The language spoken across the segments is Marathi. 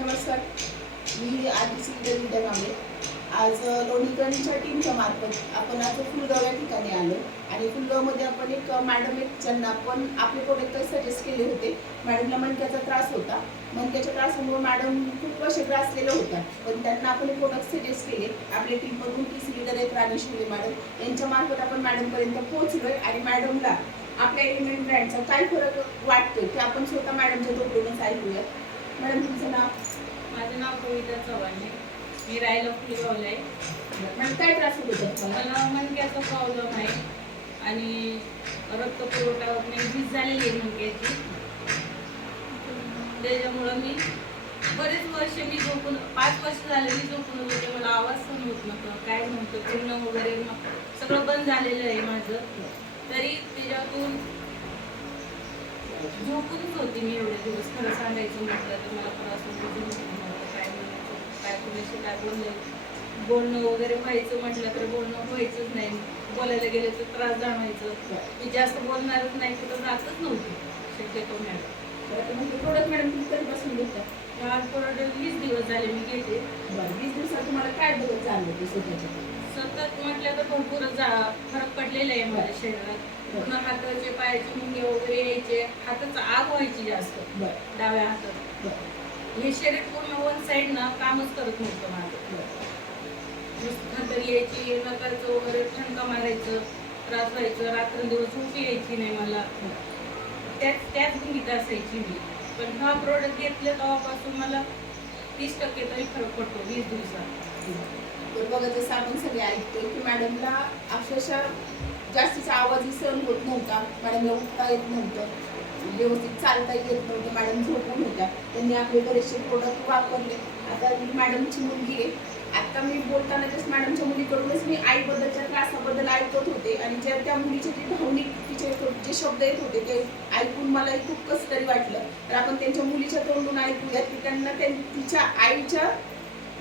नमस्कार, मी आदिती विद्या कांबळे. आज लोणीकरांच्या टीमच्या मार्फत आपण आज फुलगाव या ठिकाणी आलो आणि फुलगावमध्ये आपण एक ज्यांना आपण आपले प्रोडक्ट सजेस्ट केले होते. मॅडमला मणक्याचा त्रास होता. मणक्याच्या त्रासामुळे मॅडम खूप वर्ष त्रासलेलं होता, पण त्यांना आपण प्रोडक्ट सजेस्ट केले. आपल्या टीममधून टीसी लीडर आहेत राणी शिवले मॅडम, यांच्या मार्फत आपण मॅडमपर्यंत पोहोचलोय आणि मॅडमला आपल्या एलिमेंट ब्रँडचा काय फरक वाटतोय ते आपण स्वतः मॅडमच्या तोंडूनच ऐकूया. मॅडम, तुमचं नाव? माझं नाव कविता चव्हाण आहे. मी राहायला फुलगावला आहे. मॅडम, काय त्रास होत होता? मला मणक्याचा प्रॉब्लेम आहे आणि रक्तपुरवठा होत नाही, झीज झालेली आहे मणक्याची. त्याच्यामुळं मी बरेच वर्ष मी झोपून 5 वर्ष झाले मी झोपून होते. मला आवाज सहन होत नव्हतं, काय नव्हतं, फिरणं वगैरे सगळं बंद झालेलं आहे माझं. तरी त्याच्यातून झोपूनच होती मी एवढे दिवस. खरं सांगायचं म्हटलं तर मला त्रास होतो, काय म्हणायचं, काय कोणाशी काय बोलणं वगैरे व्हायचं म्हटलं तर बोलणं व्हायचंच नाही. बोलायला गेलं तर त्रास जाणवायचं. मी जास्त बोलणारच नाही, तिथं जातच नव्हती शक्यतो. मॅडम, प्रोडक्ट मॅडम तुम्ही कधीपासून घेता? आज प्रोडक्ट 20 दिवस झाले मी घेते. 20 दिवसात तुम्हाला काय बदल जाणवते स्वतःच्या? सतत म्हटलं तर भरपूरच फरक पडलेला आहे माझ्या शरीरात. पूर्ण हाताचे पायाचे मुंगे वगैरे यायचे, हाताचा आग व्हायची जास्त डाव्या हातात. हे शरीर पूर्ण वन साईड ना कामच करत नव्हतं माझं. नंतर यायची, नकाचं वगैरे ठणका मारायचं, त्रास व्हायचं, रात्रंदिवस झोप यायची नाही मला. त्याच भूमीत असायची मी. पण हा प्रोडक्ट घेतले तेव्हापासून मला 30% तरी फरक पडतो 20 दिवसात. तर बघा, जसं आपण सगळे ऐकतोय की मॅडमला अक्षरशः जास्तीचा आवाजही सहन होत नव्हता. मॅडमला उठता येत नव्हतं, व्यवस्थित चालता येत नव्हतं. मॅडम झोपून होत्या. त्यांनी आपले बरेचसे प्रोडक्ट वापरले. आता मी मॅडमची मुलगी आहे. आता मी बोलताना जस्ट मॅडमच्या मुलीकडूनच मी आईबद्दलच्या त्रासाबद्दल ऐकत होते आणि ज्या त्या मुलीचे जे भावनिक तिचे जे शब्द येत होते ते ऐकून मलाही खूप कसं तरी वाटलं. तर आपण त्यांच्या मुलीच्या तोंडून ऐकूयात की त्यांना तिच्या आईच्या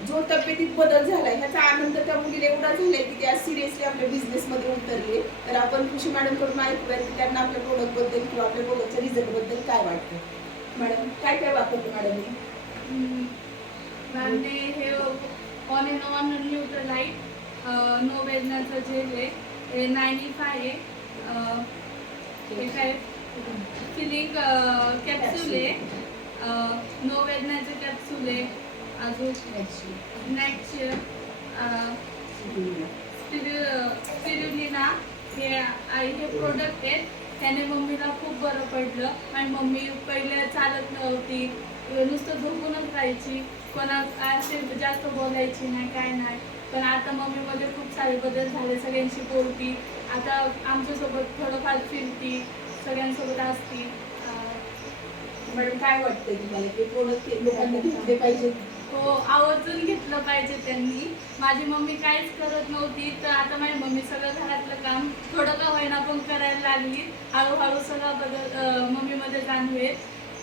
जो तब्येतीत बदल झालाय ह्याचा आनंद त्या मुलीला एवढा झालाय की त्या सिरियसली आपल्या बिझनेसमध्ये उतरले. तर आपण खुशी मॅडम कडून ऐकूयात की त्यांना आपल्या प्रोडक्ट बद्दल किंवा आपल्या प्रोडक्टच्या रिझल्ट बद्दल काय वाटतं. मॅडम, काय काय वापरतो मॅडमने? मॅमने हे on and on Nutralite no वेदनाचं जेल आहे, हे 95 आहे. हे काय फिलिंग कॅप्सूल आहे, नो वेदनाचं कॅप्सूल आहे. अजून स्पिरुलिना हे प्रोडक्ट आहेत. त्याने मम्मीला खूप बरं पडलं. आणि मम्मी पहिले चालत नव्हती, नुसतं झोपूनच राहायची, कोणा असे जास्त बोलायची नाही, काय नाही. पण आता मम्मीमध्ये खूप सारे बदल झाले. सगळ्यांशी बोलती, आता आमच्यासोबत थोडंफार फिरती, सगळ्यांसोबत असती. मॅडम, काय वाटतं तुम्हाला की प्रोडक्ट लोकांना घेतले पाहिजे? हो, आवर्जून घेतलं पाहिजे त्यांनी. माझी मम्मी काहीच करत नव्हती, तर आता माझी मम्मी सगळं घरातलं काम थोडं का होईना पण करायला लागली. हळूहळू सगळा बदल मम्मीमध्ये जाणवेल.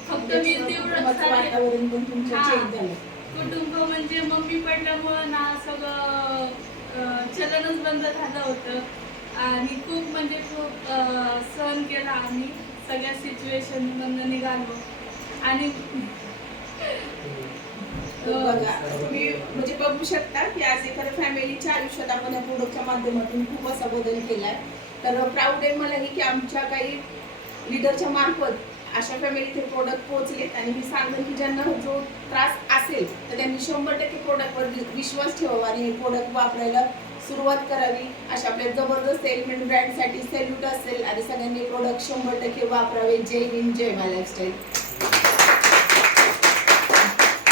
फक्त मी तेवढं वातावरण पण तुमचं चेंज झालं. कुटुंब म्हणजे मम्मी पडल्यामुळं ना सगळं चलनच बंद झालं होतं आणि खूप म्हणजे खूप सहन केला आम्ही. सगळ्या सिच्युएशनमधून निघालो. आणि बघा, तुम्ही म्हणजे बघू शकता की आज एखाद्या फॅमिलीच्या आयुष्यात आपण या प्रोडक्टच्या माध्यमातून खूप असा बदल केलाय. तर प्राऊड आहे मलाही की आमच्या काही लीडरच्या मार्फत अशा फॅमिलीत हे प्रोडक्ट पोहोचलेत. आणि मी सांगेन की ज्यांना जो त्रास असेल तर त्यांनी 100% प्रोडक्टवर विश्वास ठेवावा आणि हे प्रोडक्ट वापरायला सुरुवात करावी. अशा आपल्या जबरदस्त एलिमेंट ब्रँडसाठी सॅल्यूट असेल आणि सगळ्यांनी प्रोडक्ट 100% वापरावे. जय हिंद, जय माय लाईफस्टाईल.